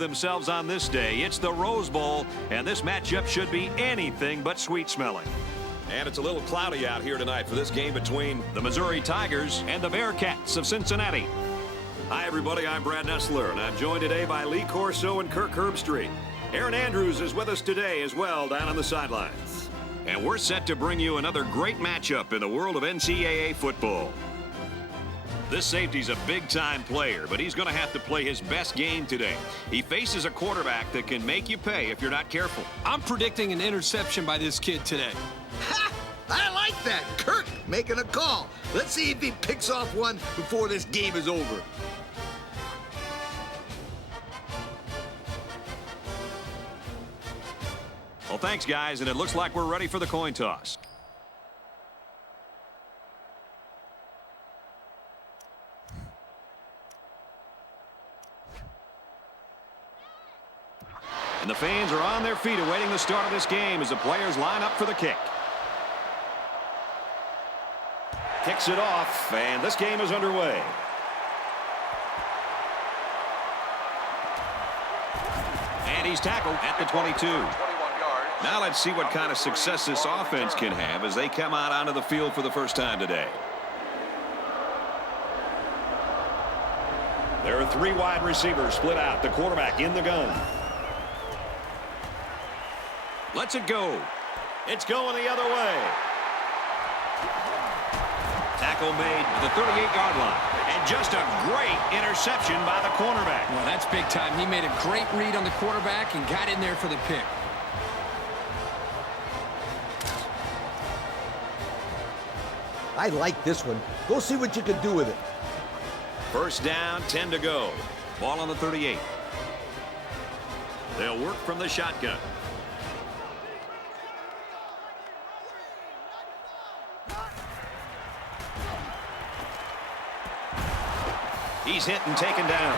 themselves on this day. It's the Rose Bowl, and this matchup should be anything but sweet-smelling. And it's a little cloudy out here tonight for this game between the Missouri Tigers and the Bearcats of Cincinnati. Hi, everybody. I'm Brad Nessler, and I'm joined today by Lee Corso and Kirk Herbstreit. Aaron Andrews is with us today as well down on the sidelines. And we're set to bring you another great matchup in the world of NCAA football. This safety's a big-time player, but he's going to have to play his best game today. He faces a quarterback that can make you pay if you're not careful. I'm predicting an interception by this kid today. Ha! I like that. Kirk making a call. Let's see if he picks off one before this game is over. Well, thanks, guys, and it looks like we're ready for the coin toss. And the fans are on their feet awaiting the start of this game as the players line up for the kick. Kicks it off, and this game is underway. And he's tackled at the 22. Now let's see what kind of success this offense can have as they come out onto the field for the first time today. There are three wide receivers split out. The quarterback in the gun. Let's it go. It's going the other way. Tackle made at the 38-yard line. And just a great interception by the cornerback. Well, that's big time. He made a great read on the quarterback and got in there for the pick. I like this one. Go see what you can do with it. First down, 10 to go. Ball on the 38. They'll work from the shotgun. He's hit and taken down.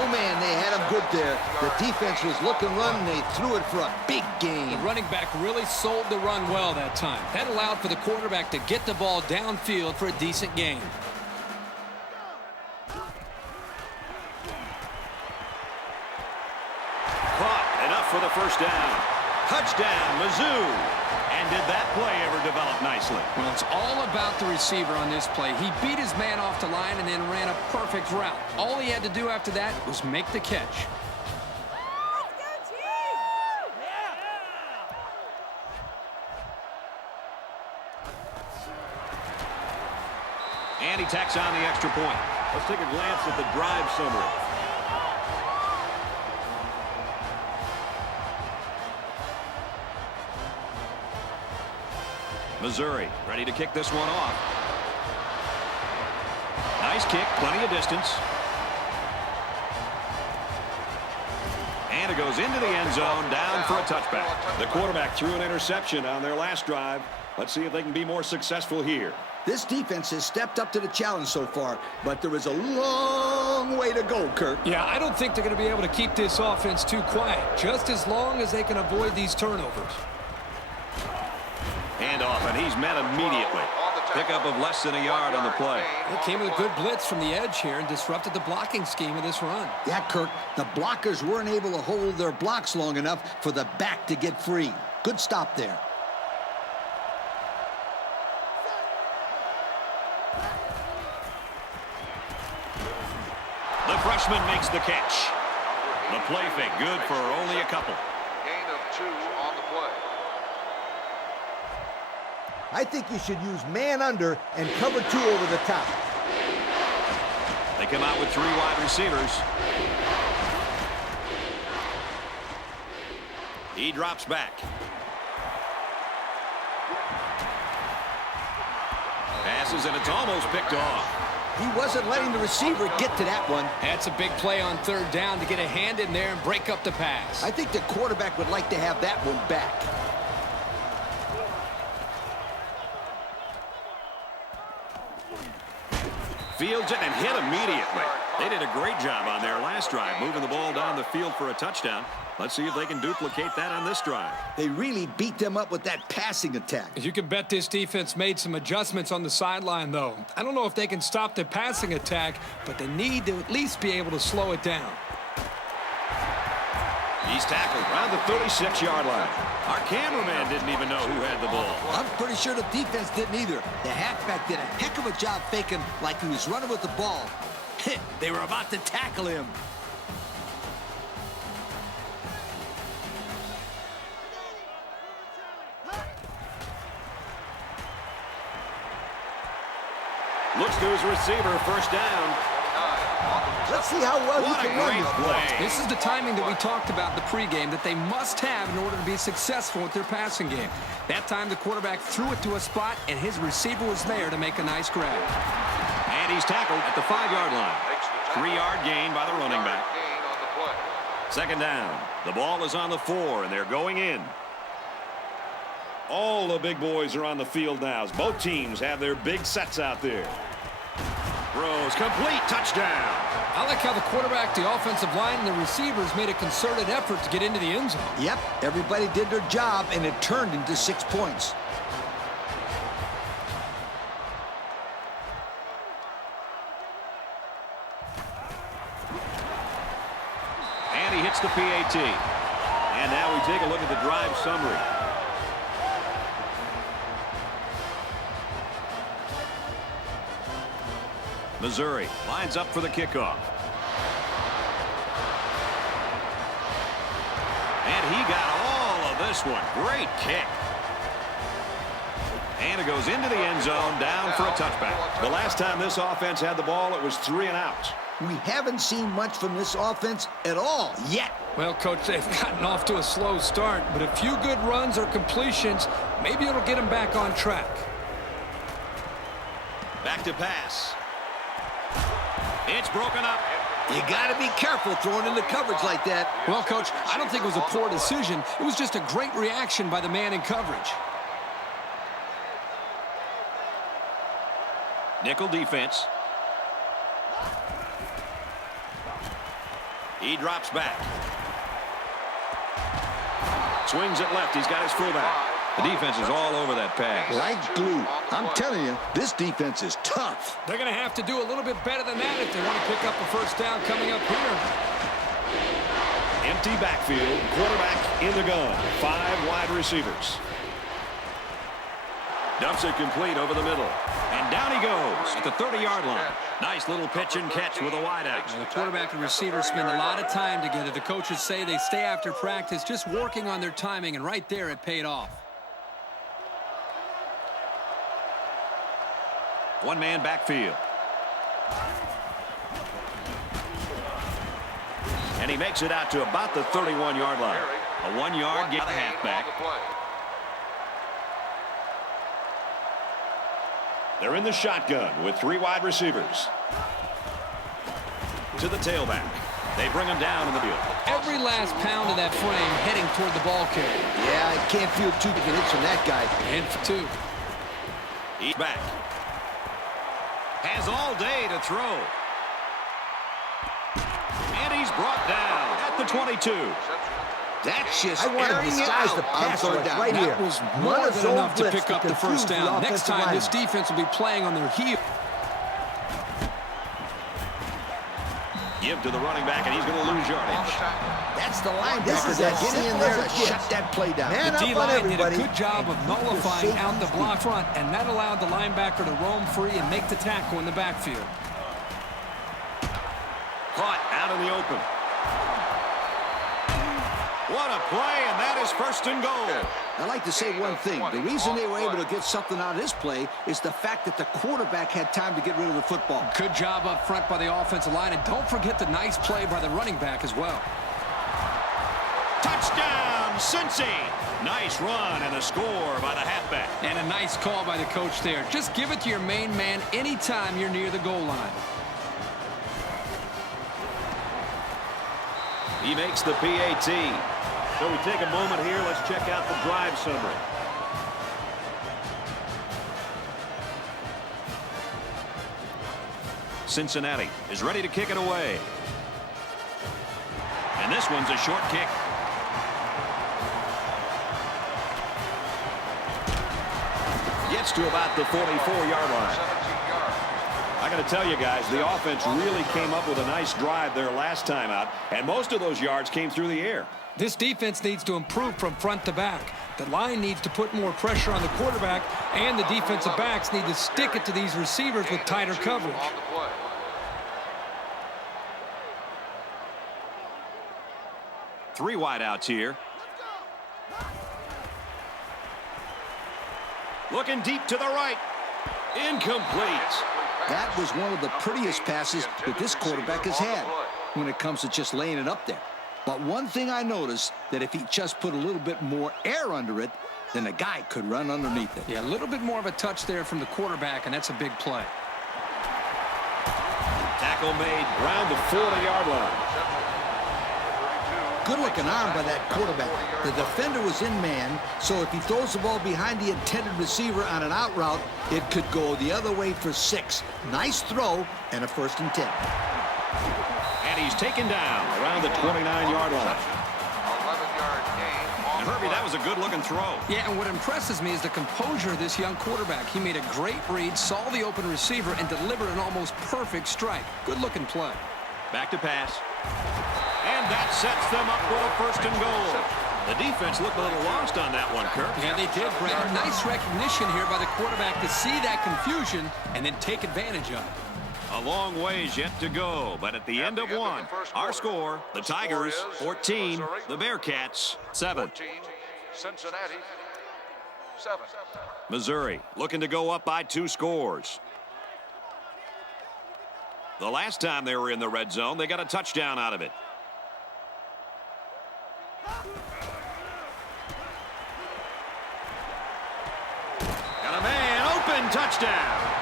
Oh, man, they had him good there. The defense was looking run, and they threw it for a big gain. The running back really sold the run well that time. That allowed for the quarterback to get the ball downfield for a decent gain. Caught, enough for the first down. Touchdown, Mizzou. And did that play ever develop nicely? Well, it's all about the receiver on this play. He beat his man off the line and then ran a perfect route. All he had to do after that was make the catch. And he tacks on the extra point. Let's take a glance at the drive summary. Missouri ready to kick this one off. Nice kick, plenty of distance. And it goes into the end zone, down for a touchback. The quarterback threw an interception on their last drive. Let's see if they can be more successful here. This defense has stepped up to the challenge so far, but there is a long way to go, Kirk. Yeah, I don't think they're going to be able to keep this offense too quiet, just as long as they can avoid these turnovers. Hand off, and he's met immediately. Pickup of less than a yard on the play. It came with a good blitz from the edge here and disrupted the blocking scheme of this run. Yeah, Kirk, the blockers weren't able to hold their blocks long enough for the back to get free. Good stop there. The freshman makes the catch. The play fake good for only a couple. Gain of 2 on the play. I think you should use man under and cover 2 over the top. They come out with 3 wide receivers. He drops back. Passes, and it's almost picked off. He wasn't letting the receiver get to that one. That's a big play on third down to get a hand in there and break up the pass. I think the quarterback would like to have that one back. Fields it and hit immediately. They did a great job on their last drive, moving the ball down the field for a touchdown. Let's see if they can duplicate that on this drive. They really beat them up with that passing attack. You can bet this defense made some adjustments on the sideline, though. I don't know if they can stop the passing attack, but they need to at least be able to slow it down. He's tackled around the 36-yard line. Our cameraman didn't even know who had the ball. I'm pretty sure the defense didn't either. The halfback did a heck of a job faking like he was running with the ball. They were about to tackle him. Looks to his receiver, first down. Let's see how well What he a can run great this ball. play. This is the timing that we talked about in the pregame that they must have in order to be successful with their passing game. That time the quarterback threw it to a spot, and his receiver was there to make a nice grab. And he's tackled at the 5-yard line. 3-yard gain by the running back. Gain on the play. Second down. The ball is on the 4, and they're going in. All the big boys are on the field now. Both teams have their big sets out there. Throws complete, touchdown. I like how the quarterback, the offensive line, and the receivers made a concerted effort to get into the end zone. Yep, everybody did their job, and it turned into 6 points. And he hits the PAT. And now we take a look at the drive summary. Missouri lines up for the kickoff. And he got all of this one. Great kick. And it goes into the end zone, down for a touchback. The last time this offense had the ball, it was 3 and out. We haven't seen much from this offense at all yet. Well, Coach, they've gotten off to a slow start, but a few good runs or completions, maybe it'll get them back on track. Back to pass. It's broken up. You got to be careful throwing in the coverage like that. Well, Coach, I don't think it was a poor decision. It was just a great reaction by the man in coverage. Nickel defense. He drops back. Swings it left. He's got his fullback. The defense is all over that pass. Like glue. I'm telling you, this defense is tough. They're going to have to do a little bit better than that if they want to pick up a first down coming up here. Empty backfield, quarterback in the gun. 5 wide receivers. Dumps it complete over the middle. And down he goes at the 30-yard line. Nice little pitch and catch with a wideout. The quarterback and receiver spend a lot of time together. The coaches say they stay after practice just working on their timing, and right there it paid off. One-man backfield. And he makes it out to about the 31-yard line. A 1-yard gain, the halfback. They're in the shotgun with 3 wide receivers. To the tailback. They bring him down in the field. Every last pound of that frame heading toward the ball carrier. Yeah, I can't feel too big hits from that guy. And for 2. He's back. Has all day to throw. And he's brought down at the 22. That's just I want to airing it disguise out the on pass third rush down. right here. That was Run more a than zone enough to blitz pick up to the first confuse the down. Next offensive time, this lineman. defense will be playing on their heel. Give to the running back, and he's going to lose yardage. That's the This linebacker is that's as getting in there to simple as it shut gets. that play down. Man The up on D-line did a everybody. good job of and keep your nullifying out the safeties block deep. front, and that allowed the linebacker to roam free and make the tackle in the backfield. Caught out in the open. What a play, and that is first and goal. I'd like to say one thing. The reason they were able to get something out of this play is the fact that the quarterback had time to get rid of the football. Good job up front by the offensive line, and don't forget the nice play by the running back as well. Touchdown, Cincy. Nice run and a score by the halfback. And a nice call by the coach there. Just give it to your main man anytime you're near the goal line. He makes the PAT. So we take a moment here. Let's check out the drive summary. Cincinnati is ready to kick it away. And this one's a short kick. Gets to about the 44-yard line. 17 yards. I got to tell you guys, the offense really came up with a nice drive there last time out, and most of those yards came through the air. This defense needs to improve from front to back. The line needs to put more pressure on the quarterback, and the defensive backs need to stick it to these receivers with tighter coverage. Three wideouts here. Looking deep to the right. Incomplete. That was one of the prettiest passes that this quarterback has had when it comes to just laying it up there. But one thing I noticed, that if he just put a little bit more air under it, then the guy could run underneath it. Yeah, a little bit more of a touch there from the quarterback, and that's a big play. Tackle made around the 40-yard line. Good-looking arm by that quarterback. The defender was in man, so if he throws the ball behind the intended receiver on an out route, it could go the other way for 6. Nice throw and a 1st and 10. And he's taken down around the 29-yard line. 11-yard gain on And Herbie, that was a good-looking throw. Yeah, and what impresses me is the composure of this young quarterback. He made a great read, saw the open receiver, and delivered an almost perfect strike. Good-looking play. Back to pass. And that sets them up with a 1st and goal. The defense looked a little lost on that one, Kirk. Yeah, they did, Brett. Nice recognition here by the quarterback to see that confusion and then take advantage of it. A long ways yet to go, but at the end of one, our score, the Tigers 14, the Bearcats 7. 14, Cincinnati 7. Missouri looking to go up by 2 scores. The last time they were in the red zone, they got a touchdown out of it. Got a man open, touchdown.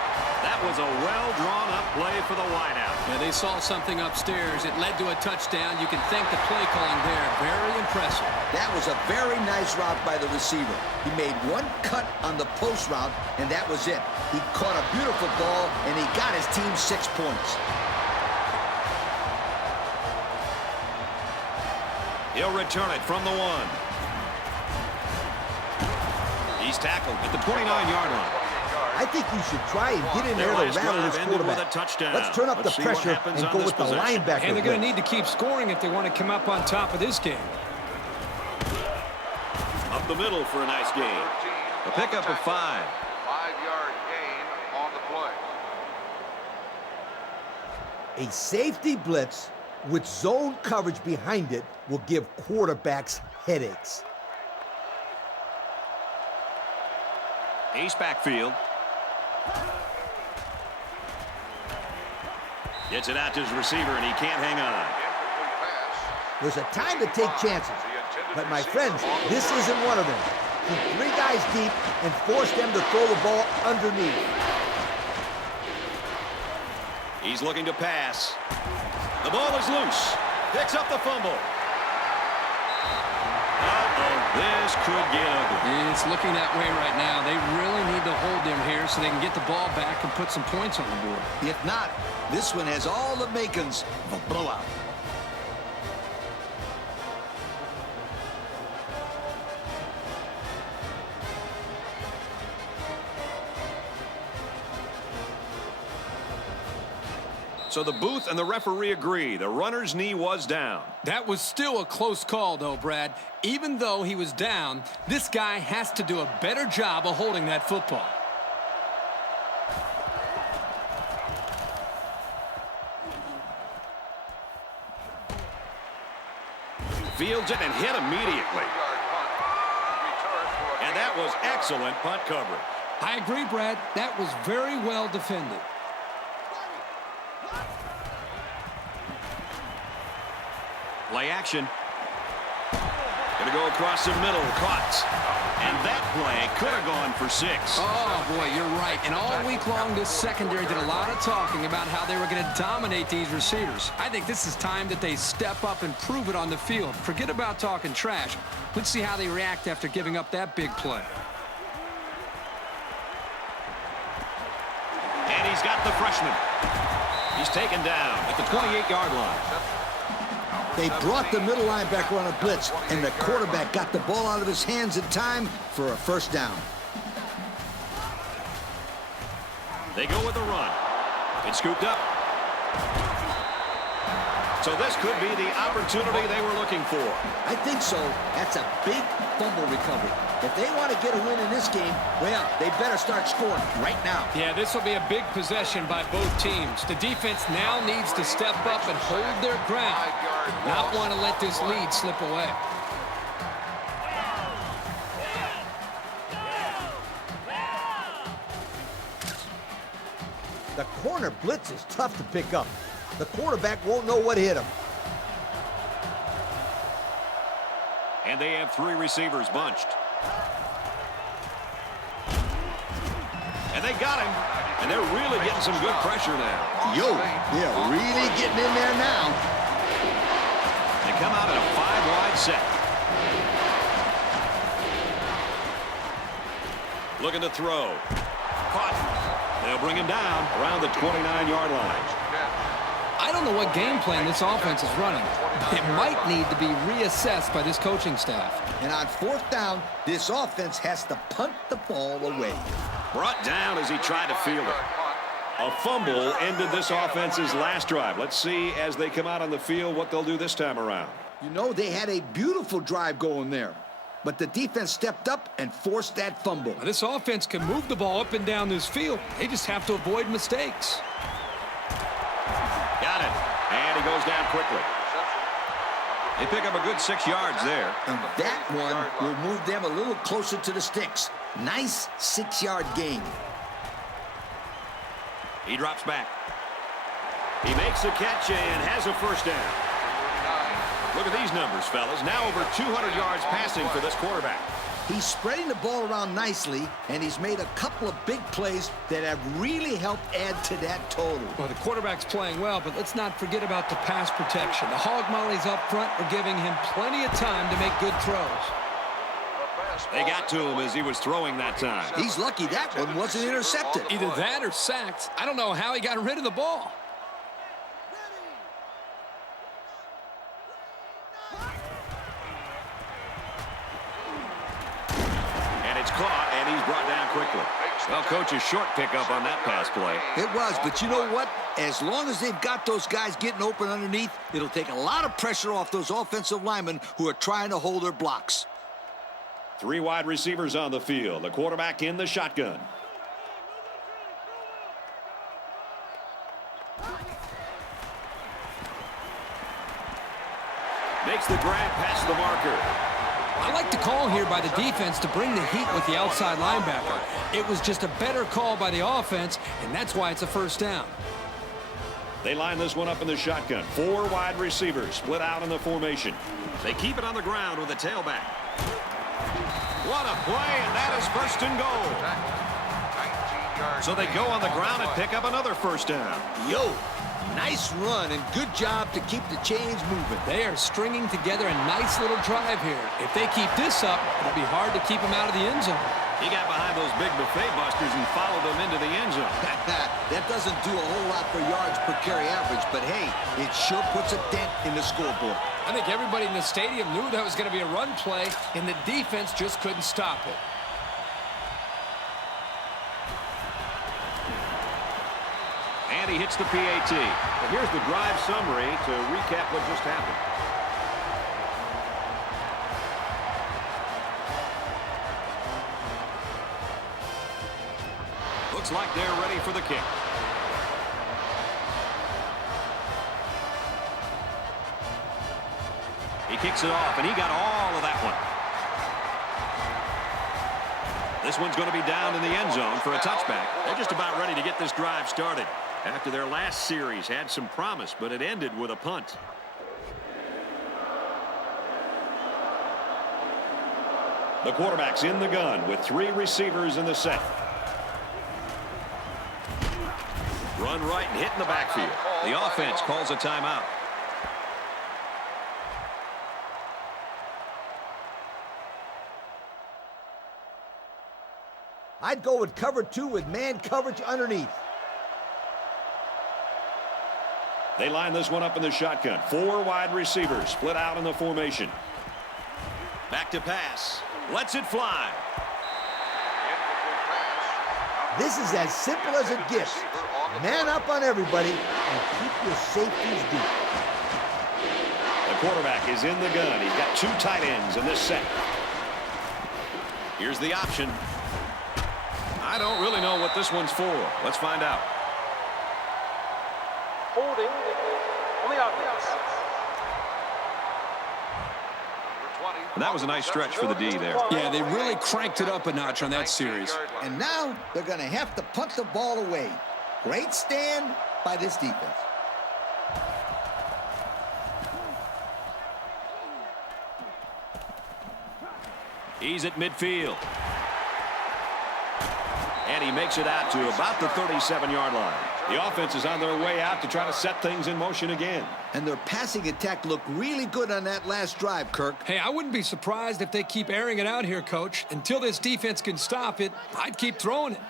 That was a well-drawn-up play for the wideout. Yeah, they saw something upstairs. It led to a touchdown. You can thank the play calling there. Very impressive. That was a very nice route by the receiver. He made one cut on the post route, and that was it. He caught a beautiful ball, and he got his team 6 points. He'll return it from the 1. He's tackled at the 29-yard line. I think you should try and get in there to rattle this quarterback. Let's turn up the pressure and go with the linebacker. And they're going to need to keep scoring if they want to come up on top of this game. Up the middle for a nice gain. A pickup of 5. 5-yard gain on the play. A safety blitz with zone coverage behind it will give quarterbacks headaches. Ace backfield. Gets it out to his receiver, and he can't hang on. Incomplete pass. There's a time to take chances, but my friends, this isn't one of them. Keep 3 guys deep and force them to throw the ball underneath. He's looking to pass. The ball is loose. Picks up the fumble. Uh-oh, this could get ugly. It's looking that way right now. They really need to hold them here so they can get the ball back and put some points on the board. If not, this one has all the makings of a blowout. So the booth and the referee agree. The runner's knee was down. That was still a close call, though, Brad. Even though he was down, this guy has to do a better job of holding that football. Fields it and hit immediately. 3-yard punt. Return for a And that was excellent punt coverage. I agree, Brad. That was very well defended. Play action. Going to go across the middle. Caught. And that play could have gone for 6. Oh, boy, you're right. And all week long, this secondary did a lot of talking about how they were going to dominate these receivers. I think this is time that they step up and prove it on the field. Forget about talking trash. Let's see how they react after giving up that big play. And he's got the freshman. He's taken down at the 28-yard line. They brought the middle linebacker on a blitz, and the quarterback got the ball out of his hands in time for a 1st down. They go with a run. It's scooped up. So this could be the opportunity they were looking for. I think so. That's a big fumble recovery. If they want to get a win in this game, well, they better start scoring right now. Yeah, this will be a big possession by both teams. The defense now needs to step up and hold their ground. Not want to let this lead slip away. The corner blitz is tough to pick up. The quarterback won't know what hit him. And they have 3 receivers bunched. And they got him. And they're really getting some good pressure now. Yo, they're really getting in there now. They come out in a 5-wide set. Looking to throw. Caught. They'll bring him down around the 29-yard line. I don't know what game plan this offense is running. It might need to be reassessed by this coaching staff. And on 4th down, this offense has to punt the ball away. Brought down as he tried to field it. A fumble ended this offense's last drive. Let's see as they come out on the field what they'll do this time around. You know, they had a beautiful drive going there. But the defense stepped up and forced that fumble. Now, this offense can move the ball up and down this field. They just have to avoid mistakes. Got it. And he goes down quickly. They pick up a good 6 yards there. And that one will move them a little closer to the sticks. Nice 6-yard gain. He drops back. He makes the catch and has a first down. Look at these numbers, fellas. Now over 200 yards passing for this quarterback. He's spreading the ball around nicely, and he's made a couple of big plays that have really helped add to that total. Well, the quarterback's playing well, but let's not forget about the pass protection. The hog mollies up front are giving him plenty of time to make good throws. They got to him as he was throwing that time. He's lucky that one wasn't intercepted. Either that or sacked. I don't know how he got rid of the ball. Caught, and he's brought down quickly. Well, coach, a short pickup on that pass play. It was, but you know what? As long as they've got those guys getting open underneath, it'll take a lot of pressure off those offensive linemen who are trying to hold their blocks. 3 wide receivers on the field. The quarterback in the shotgun. Makes the grab past the marker. I like the call here by the defense to bring the heat with the outside linebacker. It was just a better call by the offense, and that's why it's a first down. They line this one up in the shotgun. 4 wide receivers split out in the formation. They keep it on the ground with a tailback. What a play, and that is first and goal. So they go on the ground and pick up another first down. Yo, nice run and good job to keep the chains moving. They are stringing together a nice little drive here. If they keep this up, it'll be hard to keep them out of the end zone. He got behind those big buffet busters and followed them into the end zone. That doesn't do a whole lot for yards per carry average, but hey, it sure puts a dent in the scoreboard. I think everybody in the stadium knew that was going to be a run play, and the defense just couldn't stop it. And he hits the PAT. But here's the drive summary to recap what just happened. Looks like they're ready for the kick. He kicks it off, and he got all of that one. This one's going to be down in the end zone for a touchback. They're just about ready to get this drive started. After their last series had some promise, but it ended with a punt. The quarterback's in the gun with 3 receivers in the set. Run right and hit in the backfield. The offense calls a timeout. I'd go with cover 2 with man coverage underneath. They line this one up in the shotgun. 4 wide receivers split out in the formation. Back to pass. Lets it fly. This is as simple as it gets. Man up on everybody and keep your safeties deep. The quarterback is in the gun. He's got 2 tight ends in this set. Here's the option. I don't really know what this one's for. Let's find out. Holding on the offense. And that was a nice stretch for the D there. Yeah, they really cranked it up a notch on that series. And now they're going to have to punt the ball away. Great stand by this defense. He's at midfield. And he makes it out to about the 37-yard line. The offense is on their way out to try to set things in motion again. And their passing attack looked really good on that last drive, Kirk. Hey, I wouldn't be surprised if they keep airing it out here, Coach. Until this defense can stop it, I'd keep throwing it.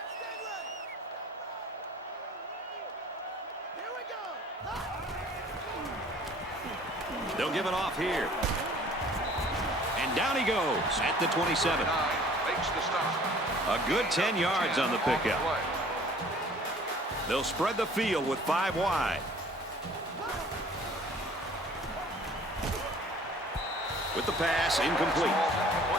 They'll give it off here. And down he goes at the 27. Makes the stop. A good 10 yards on the pickup. They'll spread the field with 5 wide. With the pass, incomplete.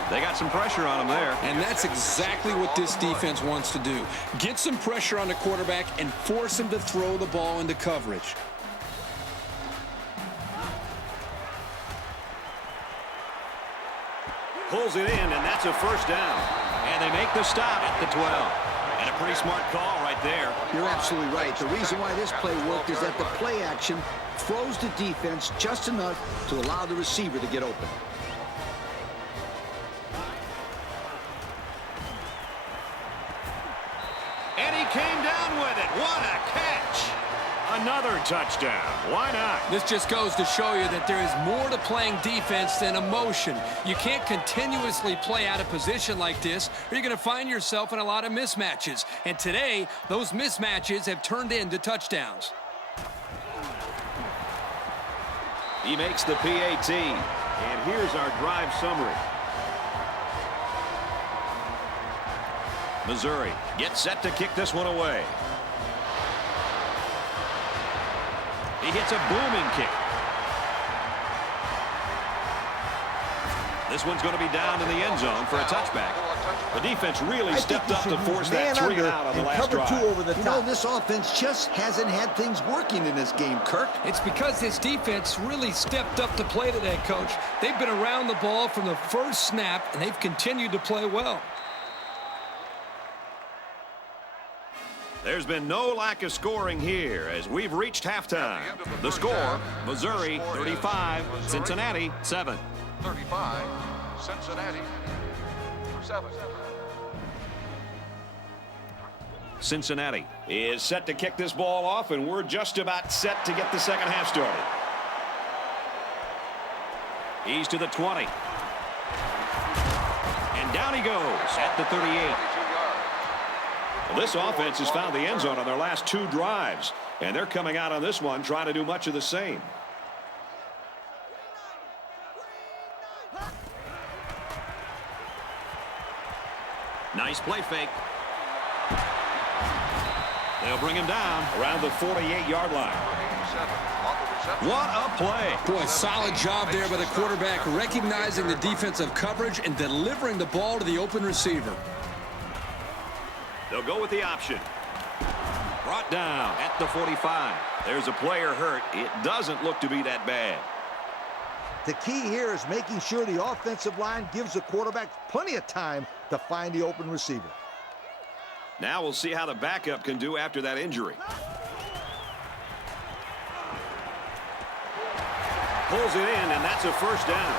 They got some pressure on him there. And that's exactly what this defense wants to do. Get some pressure on the quarterback and force him to throw the ball into coverage. Pulls it in, and that's a first down. And they make the stop at the 12. And a pretty smart call right there. You're absolutely right. The reason why this play worked is that the play action froze the defense just enough to allow the receiver to get open. And he came down with it. What a catch. Another touchdown. Why not? This just goes to show you that there is more to playing defense than emotion. You can't continuously play out of position like this, or you're going to find yourself in a lot of mismatches. And today, those mismatches have turned into touchdowns. He makes the PAT. And here's our drive summary. Missouri gets set to kick this one away. He hits a booming kick. This one's going to be down in the end zone for a touchback. The defense really I stepped think up you to should force use that man 3 and under out on the and last cover drive. 2 over the You top. know, this offense just hasn't had things working in this game, Kirk. It's because this defense really stepped up to play today, Coach. They've been around the ball from the first snap, and they've continued to play well. There's been no lack of scoring here as we've reached halftime. The score, Missouri 35, Cincinnati 7. 35, Cincinnati 7. Cincinnati is set to kick this ball off, and we're just about set to get the second half started. He's to the 20. And down he goes at the 38. Well, this offense has found the end zone on their last 2 drives, and they're coming out on this one trying to do much of the same. Nice play fake. They'll bring him down Around the 48-yard line. What a play. Boy, solid job there by the quarterback, recognizing the defensive coverage and delivering the ball to the open receiver. They'll go with the option. Brought down at the 45. There's a player hurt. It doesn't look to be that bad. The key here is making sure the offensive line gives the quarterback plenty of time to find the open receiver. Now we'll see how the backup can do after that injury. Pulls it in, and that's a first down.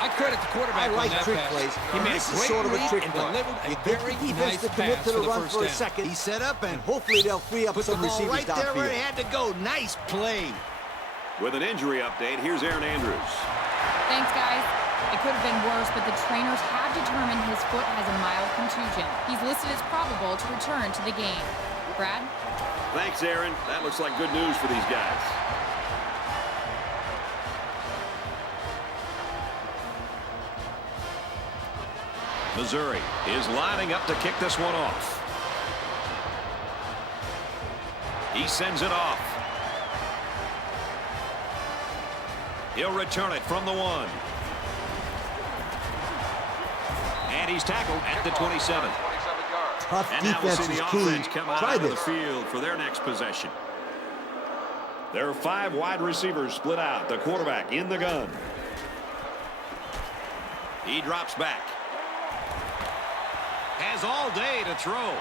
I credit the quarterback I like on that trick pass. plays. He made This a is great sort of a read trick and play. delivered You a get very the defense nice to commit pass to for the the run first for a down. second. He set up and Hopefully they'll free up put the some ball receivers right there where it downfield. had to go. Nice play. With an injury update, here's Aaron Andrews. Thanks, guys. It could have been worse, but the trainers have determined his foot has a mild contusion. He's listed as probable to return to the game. Brad? Thanks, Aaron. That looks like good news for these guys. Missouri is lining up to kick this one off. He sends it off. He'll return it from the 1. And he's tackled at the 27. Tough And now we'll defense see is the key. offense come out Try onto the this. field for their next possession. There are 5 wide receivers split out. The quarterback in the gun. He drops back. Has all day to throw.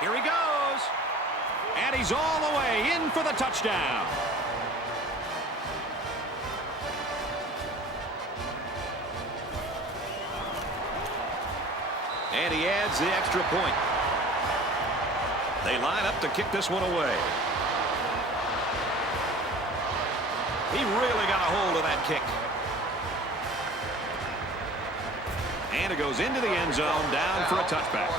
Here he goes. And he's all the way in for the touchdown. And he adds the extra point. They line up to kick this one away. He really got a hold of that kick. And it goes into the end zone, down for a touchback.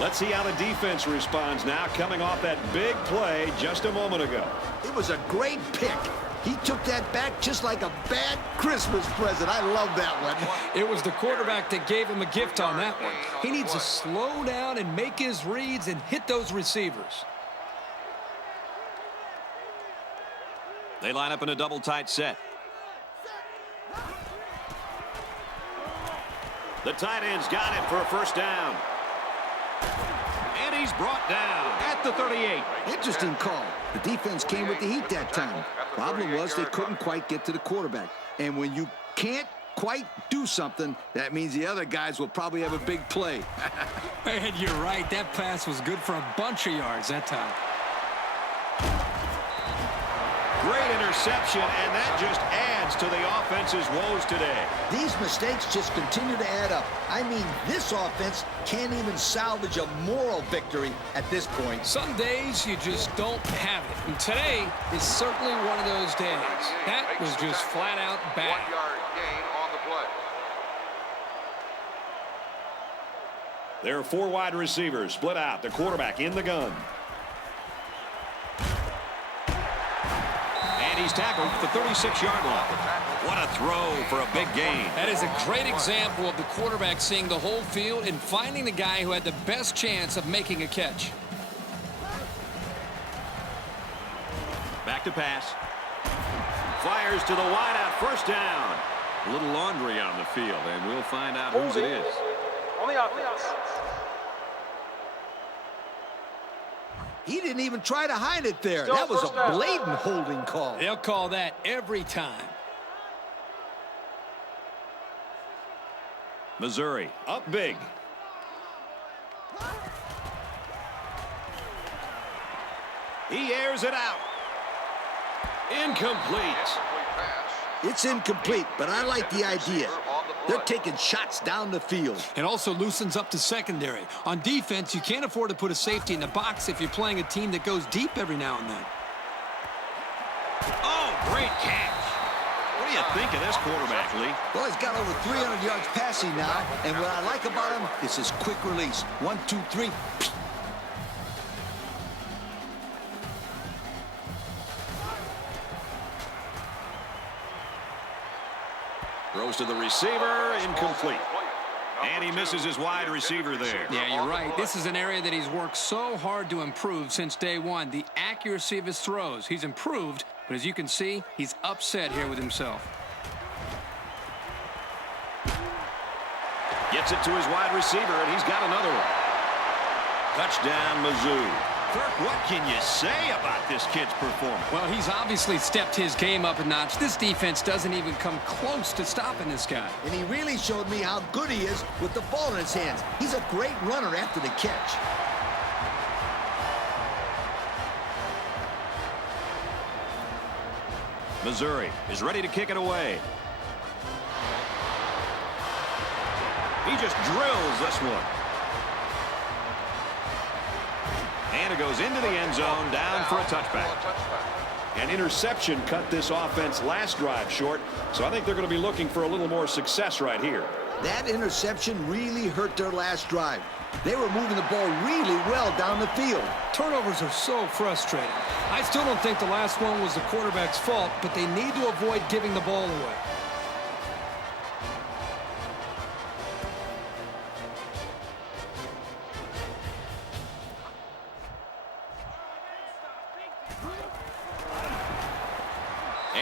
Let's see how the defense responds now, coming off that big play just a moment ago. It was a great pick. He took that back just like a bad Christmas present. I love that one. It was the quarterback that gave him a gift on that one. He needs to slow down and make his reads and hit those receivers. They line up in a double tight set. The tight end's got it for a first down. And he's brought down at the 38. Interesting call. The defense came with the heat that time. Problem was they couldn't quite get to the quarterback. And when you can't quite do something, that means the other guys will probably have a big play. And you're right. That pass was good for a bunch of yards that time. Great interception, and that just adds to the offense's woes today. These mistakes just continue to add up. I mean, this offense can't even salvage a moral victory at this point. Some days you just don't have it. And today is certainly one of those days. That was just flat out bad. 1 yard gain on the play. There are 4 wide receivers split out. The quarterback in the gun. And he's tackled at the 36-yard line. What a throw for a big gain. That is a great example of the quarterback seeing the whole field and finding the guy who had the best chance of making a catch. Back to pass. Fires to the wideout, first down. A little laundry on the field, and we'll find out whose it is. On the offense. He didn't even try to hide it there. Still That was first a down. blatant holding call. They'll call that every time. Missouri. Up big. He airs it out. Incomplete. It's incomplete, but I like the idea. They're taking shots down the field. It also loosens up the secondary. On defense, you can't afford to put a safety in the box if you're playing a team that goes deep every now and then. Oh, great catch. What do you think of this quarterback, Lee? Well, he's got over 300 yards passing now, and what I like about him is his quick release. 1, 2, 3. Throws to the receiver, incomplete. And he misses his wide receiver there. Yeah, you're right. This is an area that he's worked so hard to improve since day one. The accuracy of his throws. He's improved, but as you can see, he's upset here with himself. Gets it to his wide receiver, and he's got another one. Touchdown, Mizzou. Kirk, what can you say about this kid's performance? Well, he's obviously stepped his game up a notch. This defense doesn't even come close to stopping this guy. And he really showed me how good he is with the ball in his hands. He's a great runner after the catch. Missouri is ready to kick it away. He just drills this one. And it goes into the end zone, down for a touchback. An interception cut this offense last drive short, so I think they're going to be looking for a little more success right here. That interception really hurt their last drive. They were moving the ball really well down the field. Turnovers are so frustrating. I still don't think the last one was the quarterback's fault, but they need to avoid giving the ball away.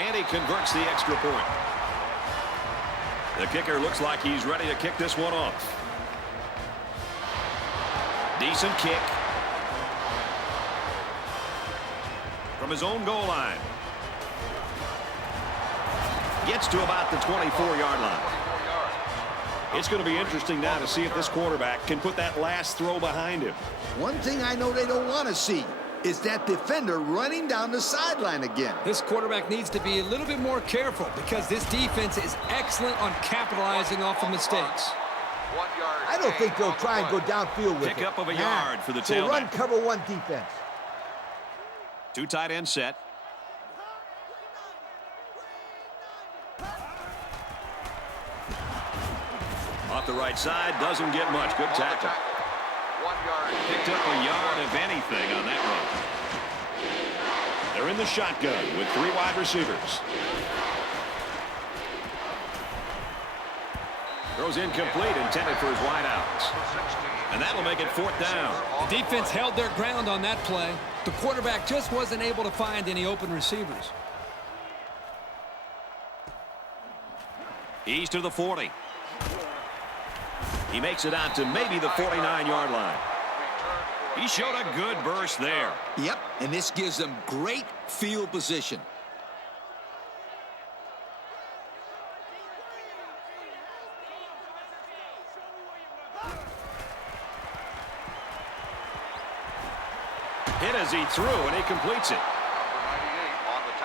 And he converts the extra point. The kicker looks like he's ready to kick this one off. Decent kick. From his own goal line. Gets to about the 24-yard line. It's going to be interesting now to see if this quarterback can put that last throw behind him. One thing I know they don't want to see is that defender running down the sideline again. This quarterback needs to be a little bit more careful because this defense is excellent on capitalizing off of mistakes. I don't think they'll try and go downfield with it. Pick up of a yard for the tailback. So run cover one defense. Two tight end set. Off the right side, doesn't get much. Good tackle. 1 yard. Picked up a yard of anything on that run. They're in the shotgun with 3 wide receivers. Throws incomplete, intended for his wideouts. And that'll make it 4th down. The defense held their ground on that play. The quarterback just wasn't able to find any open receivers. He's to the 40. He makes it out to maybe the 49-yard line. He showed a good burst there. Yep, and this gives them great field position. Hit as he threw, and he completes it.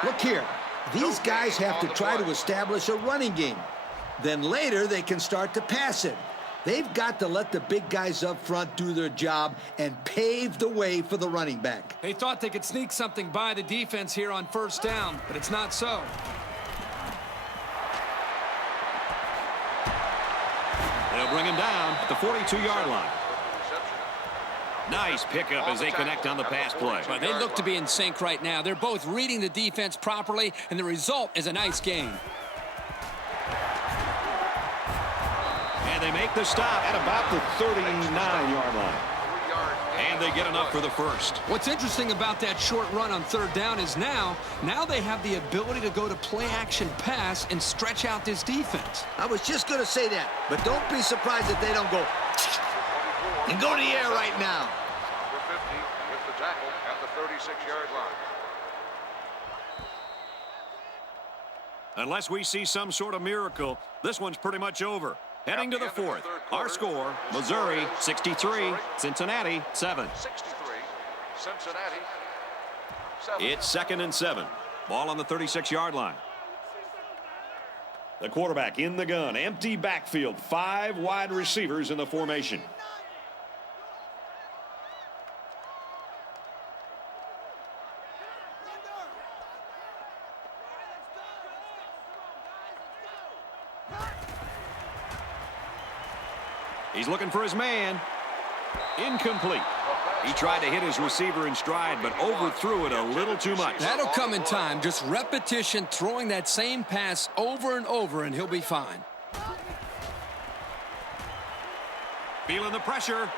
Look here. These guys have to try to establish a running game. Then later they can start to pass it. They've got to let the big guys up front do their job and pave the way for the running back. They thought they could sneak something by the defense here on 1st down, but it's not so. They'll bring him down at the 42-yard line. Nice pickup as they connect on the pass play. But they look to be in sync right now. They're both reading the defense properly, and the result is a nice gain. And they make the stop at about the 39-yard line. And they get enough for the first. What's interesting about that short run on 3rd down is now they have the ability to go to play-action pass and stretch out this defense. I was just going to say that, but don't be surprised if they don't go and go to the air right now. Number 50 with the tackle at the 36-yard line. Unless we see some sort of miracle, this one's pretty much over. Heading to the 4th. Our score, Missouri 63, Cincinnati 7. 63, Cincinnati 7. It's 2nd and 7. Ball on the 36-yard line. The quarterback in the gun. Empty backfield. 5 wide receivers in the formation. He's looking for his man. Incomplete. He tried to hit his receiver in stride, but overthrew it a little too much. That'll come in time. Just repetition, throwing that same pass over and over, and he'll be fine. Feeling the pressure.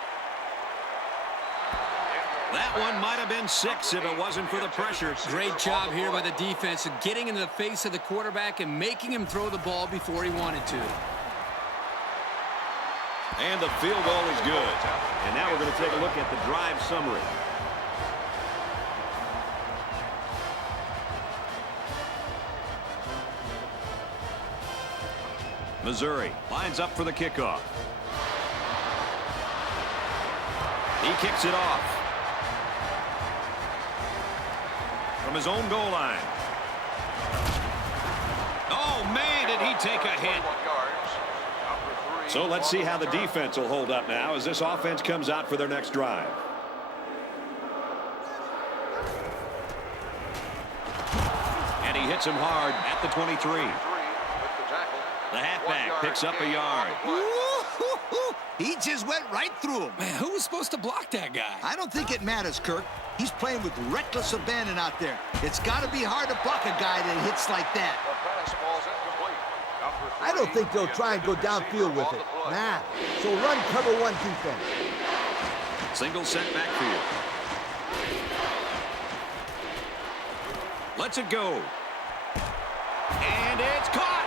That one might have been 6 if it wasn't for the pressure. Great job here by the defense of getting in the face of the quarterback and making him throw the ball before he wanted to. And the field goal is good. And now we're going to take a look at the drive summary. Missouri lines up for the kickoff. He kicks it off. From his own goal line. Oh, man, did he take a hit. So let's see how the defense will hold up now as this offense comes out for their next drive. And he hits him hard at the 23. The halfback picks up a yard. He just went right through him. Man, who was supposed to block that guy? I don't think it matters, Kirk. He's playing with reckless abandon out there. It's got to be hard to block a guy that hits like that. I don't think they'll try and go downfield with it. Nah. So run cover one defense. Single set backfield. Lets it go. And it's caught.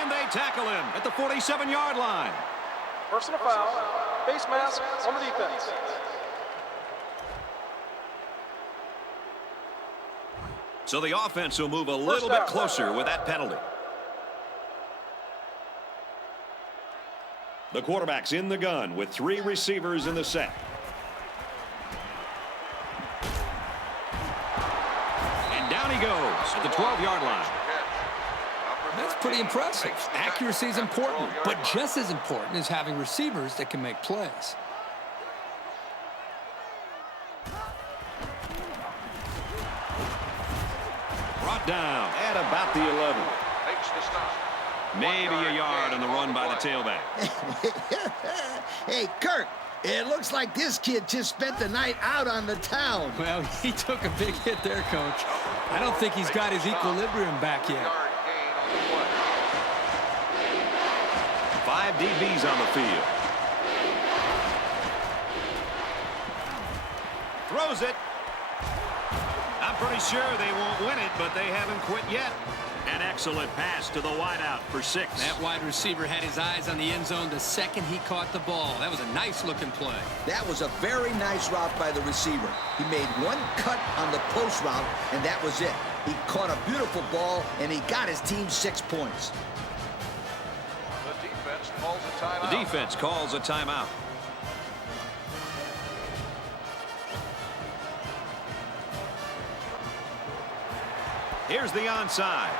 And they tackle him at the 47-yard line. Personal foul. Face mask on the defense. So the offense will move a little bit closer with that penalty. The quarterback's in the gun with 3 receivers in the set. And down he goes at the 12-yard line. That's pretty impressive. Accuracy is important, but just as important is having receivers that can make plays. Brought down at about the 11. Maybe a yard on the run by the tailback. Hey, Kirk, it looks like this kid just spent the night out on the town. Well, he took a big hit there, Coach. I don't think he's got his equilibrium back yet. 5 DBs on the field. Throws it. I'm pretty sure they won't win it, but they haven't quit yet. An excellent pass to the wideout for 6. That wide receiver had his eyes on the end zone the second he caught the ball. That was a nice-looking play. That was a very nice route by the receiver. He made one cut on the post route, and that was it. He caught a beautiful ball, and he got his team 6 points. The defense calls a timeout. The defense calls a timeout. Here's the onside.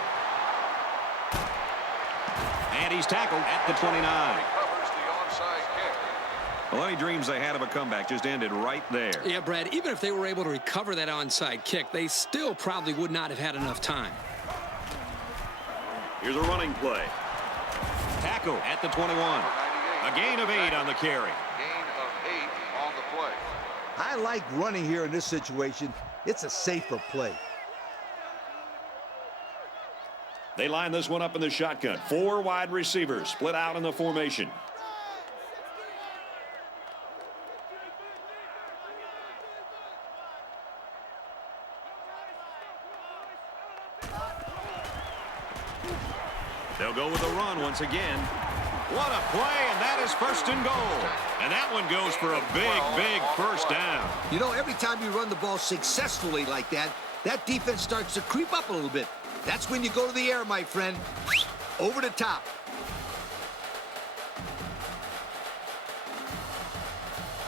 And he's tackled at the 29. Recovers the onside kick. Well, any dreams they had of a comeback just ended right there. Yeah, Brad, even if they were able to recover that onside kick, they still probably would not have had enough time. Here's a running play. Tackle at the 21. A gain of 8 on the carry. Gain of 8 on the play. I like running here in this situation. It's a safer play. They line this one up in the shotgun. 4 wide receivers split out in the formation. They'll go with a run once again. What a play, and that is 1st and goal. And that one goes for a big, big first down. You know, every time you run the ball successfully like that, that defense starts to creep up a little bit. That's when you go to the air, my friend. Over the top.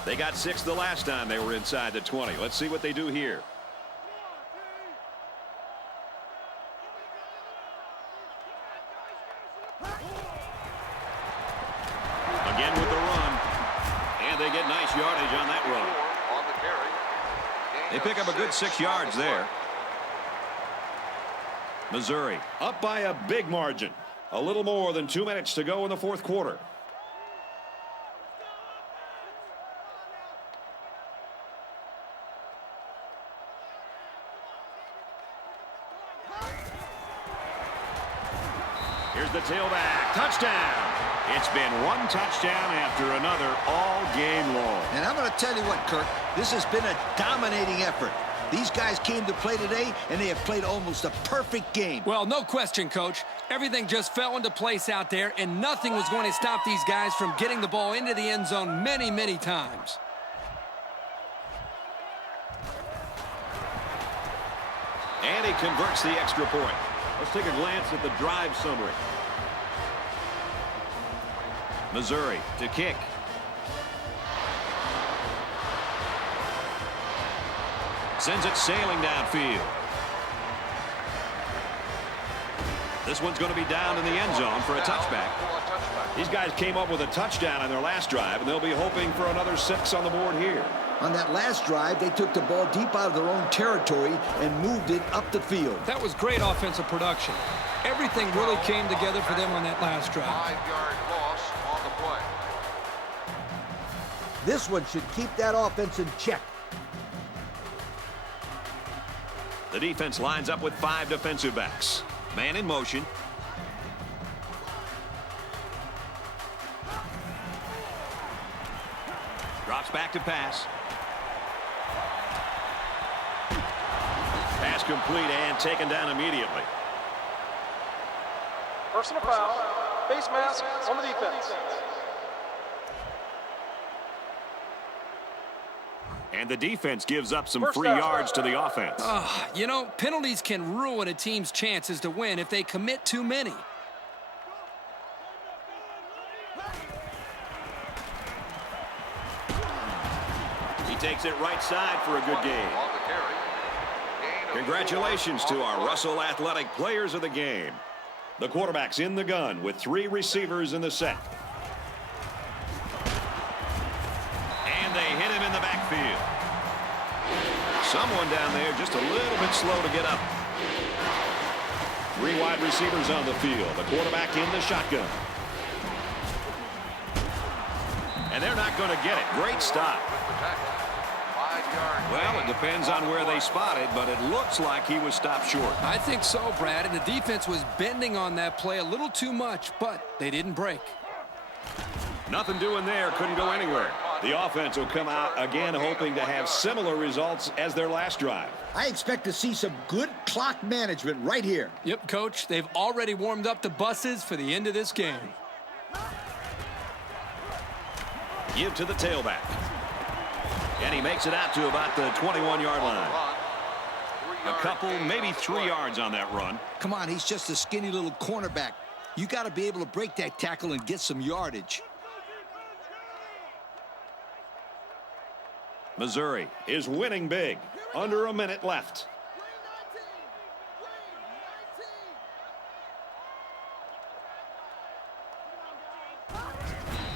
They got 6 the last time they were inside the 20. Let's see what they do here. Again with the run. And they get nice yardage on that run. On the carry. They pick up a good 6 yards there. Missouri Up by a big margin. A little more than 2 minutes to go in the 4th quarter. Here's the tailback. Touchdown. It's been one touchdown after another all game long. And I'm going to tell you what, Kirk, this has been a dominating effort. These guys came to play today, and they have played almost a perfect game. Well, no question, Coach. Everything just fell into place out there, and nothing was going to stop these guys from getting the ball into the end zone many, many times. And he converts the extra point. Let's take a glance at the drive summary. Missouri to kick. Sends it sailing downfield. This one's going to be down in the end zone for a touchback. These guys came up with a touchdown on their last drive, and they'll be hoping for another 6 on the board here. On that last drive, they took the ball deep out of their own territory and moved it up the field. That was great offensive production. Everything really came together for them on that last drive. 5-yard loss on the play. This one should keep that offense in check. The defense lines up with 5 defensive backs. Man in motion. Drops back to pass. Pass complete and taken down immediately. Personal foul. Face mask on the defense. And the defense gives up some First free down. yards to the offense. You know, penalties can ruin a team's chances to win if they commit too many. He takes it right side for a good game. Congratulations to our Russell Athletic players of the game. The quarterback's in the gun with 3 receivers in the set. And they hit him in the backfield. Someone down there just a little bit slow to get up. 3 wide receivers on the field. The quarterback in the shotgun. And they're not going to get it. Great stop. Well, it depends on where they spot it, but it looks like he was stopped short. I think so, Brad, and the defense was bending on that play a little too much, but they didn't break. Nothing doing there. Couldn't go anywhere. The offense will come out again hoping to have similar results as their last drive. I expect to see some good clock management right here. Yep, Coach, they've already warmed up the buses for the end of this game. Give to the tailback. And he makes it out to about the 21-yard line. A couple, maybe 3 yards on that run. Come on, he's just a skinny little cornerback. You got to be able to break that tackle and get some yardage. Missouri is winning big. Under a minute left.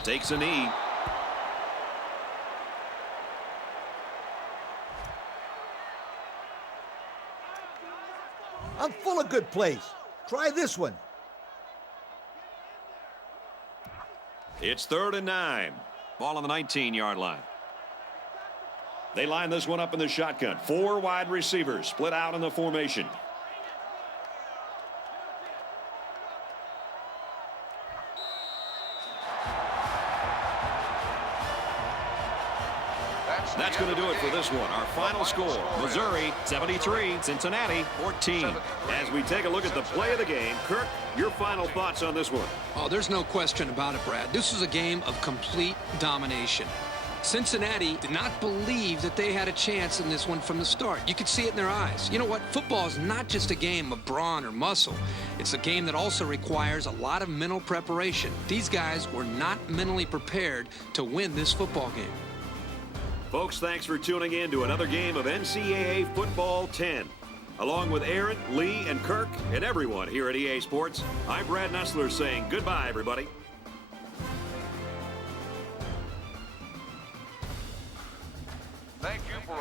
Takes a knee. I'm full of good plays. Try this one. It's 3rd and 9. Ball on the 19-yard line. They line this one up in the shotgun. 4 wide receivers split out in the formation. That's going to do it for this one. Our final score, Missouri 73, Cincinnati 14. As we take a look at the play of the game, Kirk, your final thoughts on this one. Oh, there's no question about it, Brad. This was a game of complete domination. Cincinnati did not believe that they had a chance in this one from the start. You could see it in their eyes. You know what? Football is not just a game of brawn or muscle. It's a game that also requires a lot of mental preparation. These guys were not mentally prepared to win this football game. Folks, thanks for tuning in to another game of NCAA Football 10. Along with Aaron, Lee, and Kirk, and everyone here at EA Sports, I'm Brad Nessler saying goodbye, everybody. Thank you for